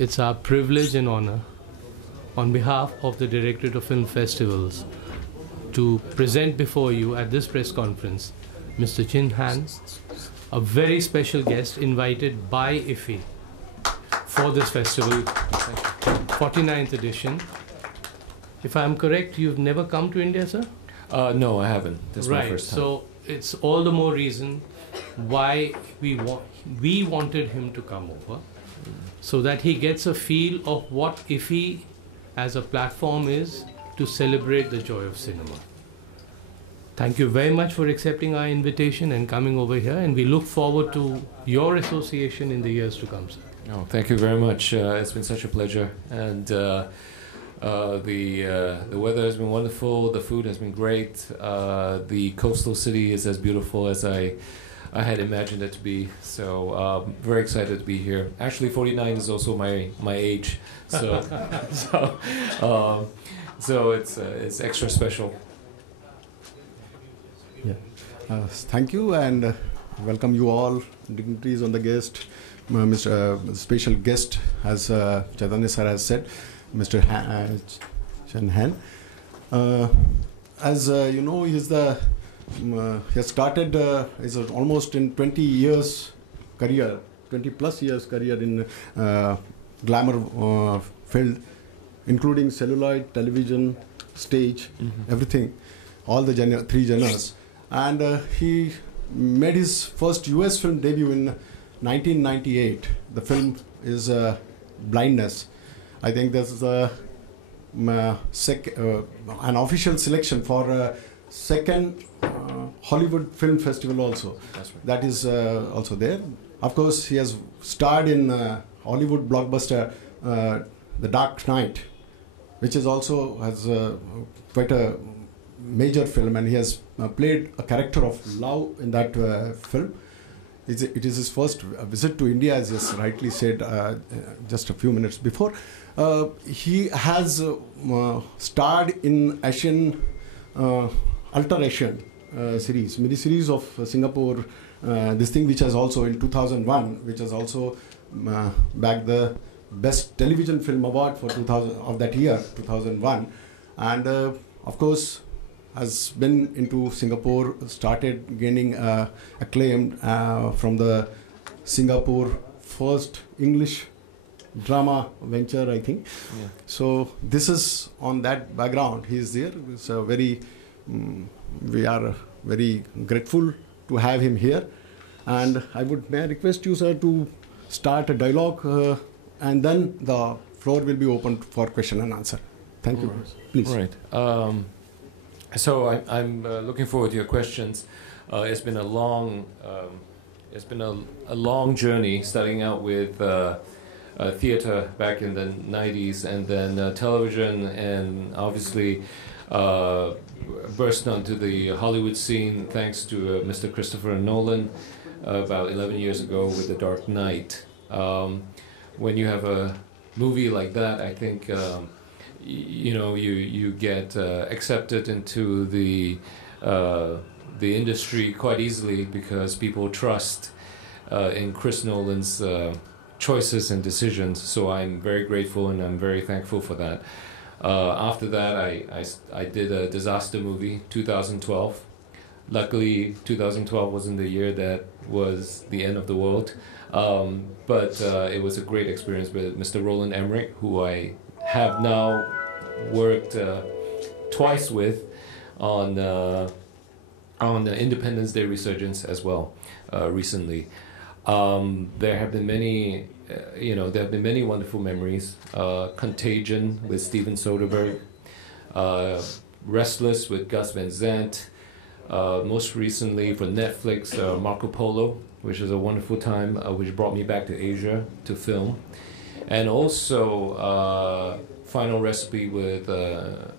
It's our privilege and honor, on behalf of the Directorate of Film Festivals, to present before you at this press conference Mr. Chin Han, a very special guest invited by Iffi for this festival, 49th edition. If I'm correct, you've never come to India, sir? No, I haven't. This is my first time. So it's all the more reason why we wanted him to come over, so that he gets a feel of what Iffi as a platform is to celebrate the joy of cinema. Thank you very much for accepting our invitation and coming over here, and we look forward to your association in the years to come, sir. Oh, thank you very much. It's been such a pleasure, and the weather has been wonderful. The food has been great. The coastal city is as beautiful as I had imagined it to be. So very excited to be here. Actually, 49 is also my age, so so it's extra special. Yeah. Thank you, and welcome you all, dignitaries on the guest. Mr. Special guest, as Chaitanya sir has said, Mr. Chin Han. As you know, he has started is almost in 20 years career, 20 plus years career in glamour field, including celluloid, television, stage, everything, all the three genres. And he made his first US film debut in 1998. The film is Blindness. I think this is an official selection for second Hollywood Film Festival also. That's right. That is also there. Of course, he has starred in Hollywood blockbuster The Dark Knight, which is also has quite a major film, and he has played a character of love in that film. It is his first visit to India, as is rightly said just a few minutes before. He has starred in Asian, Ultra Asian series, mini-series of Singapore, this thing which has also in 2001, which has also bagged the Best Television Film Award for 2000 of that year, 2001. And of course, has been into Singapore, started gaining acclaim from the Singapore first English drama venture, I think. Yeah. So this is on that background. He is there. It's a very, we are very grateful to have him here. And may I request you, sir, to start a dialogue, and then the floor will be open for question and answer. Thank you, please. All right. So I'm looking forward to your questions. It's been a long, a long journey, starting out with theater back in the 90s, and then television, and obviously burst onto the Hollywood scene thanks to Mr. Christopher Nolan about 11 years ago with The Dark Knight. When you have a movie like that, I think you get accepted into the industry quite easily, because people trust in Chris Nolan's choices and decisions. So I'm very grateful and I'm very thankful for that. After that, I did a disaster movie, 2012. Luckily, 2012 wasn't the year that was the end of the world, but it was a great experience with Mr. Roland Emmerich, who I have now worked twice with on the Independence Day Resurgence as well recently. There have been many, there have been many wonderful memories. Contagion with Steven Soderbergh, Restless with Gus Van Sant. Most recently for Netflix, Marco Polo, which is a wonderful time, which brought me back to Asia to film. And also Final Recipe with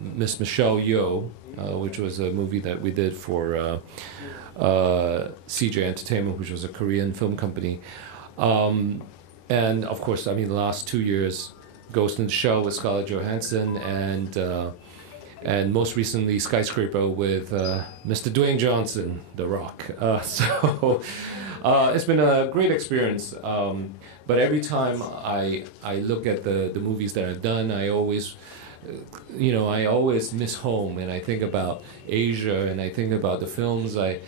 Miss Michelle Yeoh, which was a movie that we did for CJ Entertainment, which was a Korean film company. And of course, I mean, the last 2 years, Ghost in the Shell with Scarlett Johansson, and most recently Skyscraper with Mr. Dwayne Johnson, The Rock. So it's been a great experience. But every time I look at the movies that I've done, I always miss home, and I think about Asia, and I think about the films that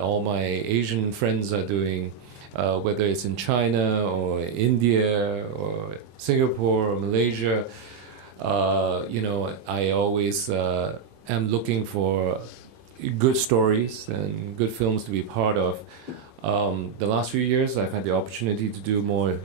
all my Asian friends are doing, whether it's in China or India or Singapore or Malaysia. I always am looking for good stories and good films to be part of. The last few years, I've had the opportunity to do more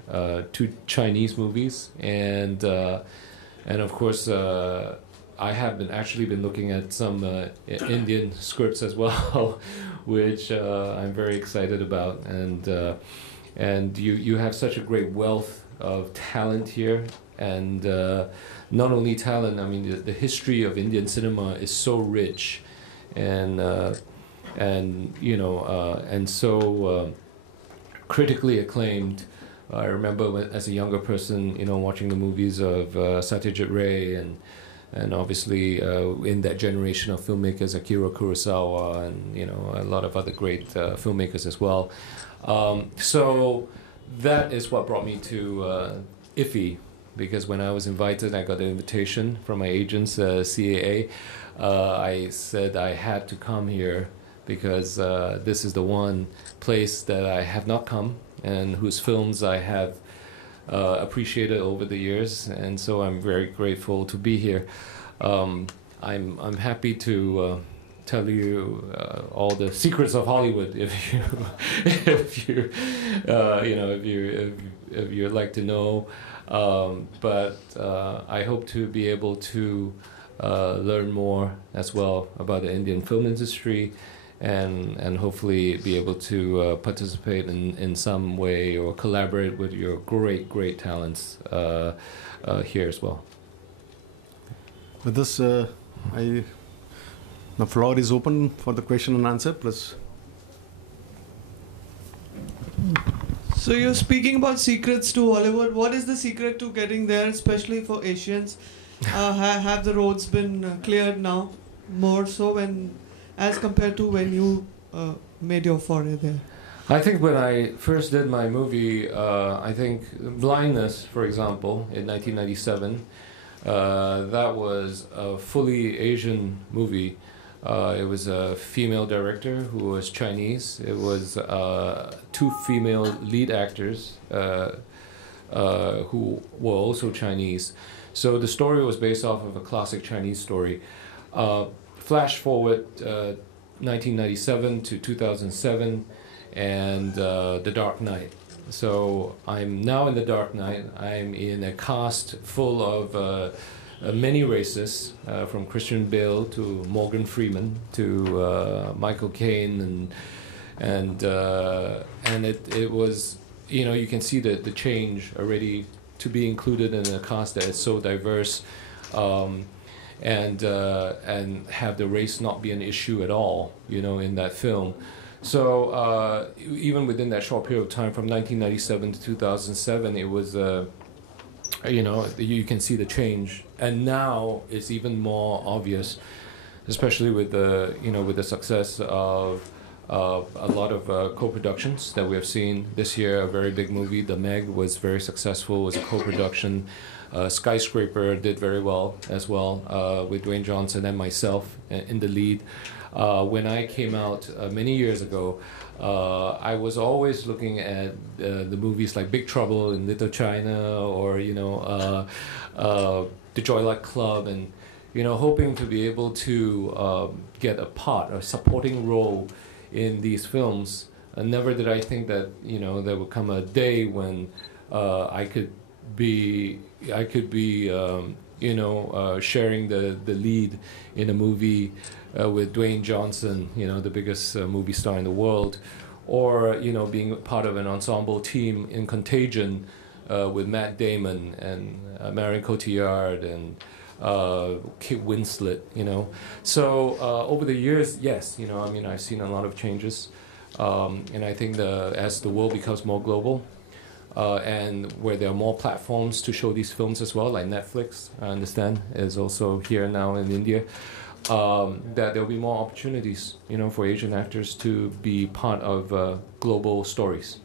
2 Chinese movies, and of course, I have been looking at some Indian scripts as well, which I'm very excited about. And you have such a great wealth of talent here, and not only talent. I mean, the history of Indian cinema is so rich, and so critically acclaimed. I remember as a younger person, watching the movies of Satyajit Ray and obviously in that generation of filmmakers, Akira Kurosawa, and a lot of other great filmmakers as well. So that is what brought me to Iffi, because when I was invited, I got an invitation from my agents, CAA. I said I had to come here because this is the one place that I have not come and whose films I have appreciated over the years, and so I'm very grateful to be here. I'm happy to tell you all the secrets of Hollywood if you'd like to know. But I hope to be able to learn more as well about the Indian film industry, and hopefully be able to participate in some way or collaborate with your great talents here as well. With this, the floor is open for the question and answer. Plus, so you're speaking about secrets to Hollywood. What is the secret to getting there, especially for Asians? Have the roads been cleared now, more so as compared to when you made your foray there? I think when I first did my movie, I think Blindness, for example, in 1997, that was a fully Asian movie. It was a female director who was Chinese. It was 2 female lead actors who were also Chinese. So the story was based off of a classic Chinese story. Flash forward 1997 to 2007 and The Dark Knight. So I'm now in The Dark Knight. I'm in a cast full of many races, from Christian Bale to Morgan Freeman to Michael Caine, and it was, you can see the change already to be included in a cast that is so diverse, and have the race not be an issue at all, in that film. So even within that short period of time, from 1997 to 2007, it was, you can see the change, and now it's even more obvious, especially with the success of a lot of co-productions that we have seen this year. A very big movie, The Meg, was very successful. It was a co-production. Skyscraper did very well as well, with Dwayne Johnson and myself in the lead. When I came out many years ago, I was always looking at the movies like Big Trouble in Little China, or The Joyluck Club, and hoping to be able to get a supporting role in these films. And never did I think that there would come a day when I could be sharing the lead in a movie with Dwayne Johnson, the biggest movie star in the world, or being part of an ensemble team in Contagion with Matt Damon and Marion Cotillard and Kate Winslet. So over the years, yes, I've seen a lot of changes, and I think as the world becomes more global, and where there are more platforms to show these films as well, like Netflix, I understand, is also here now in India, that there will be more opportunities, for Asian actors to be part of global stories.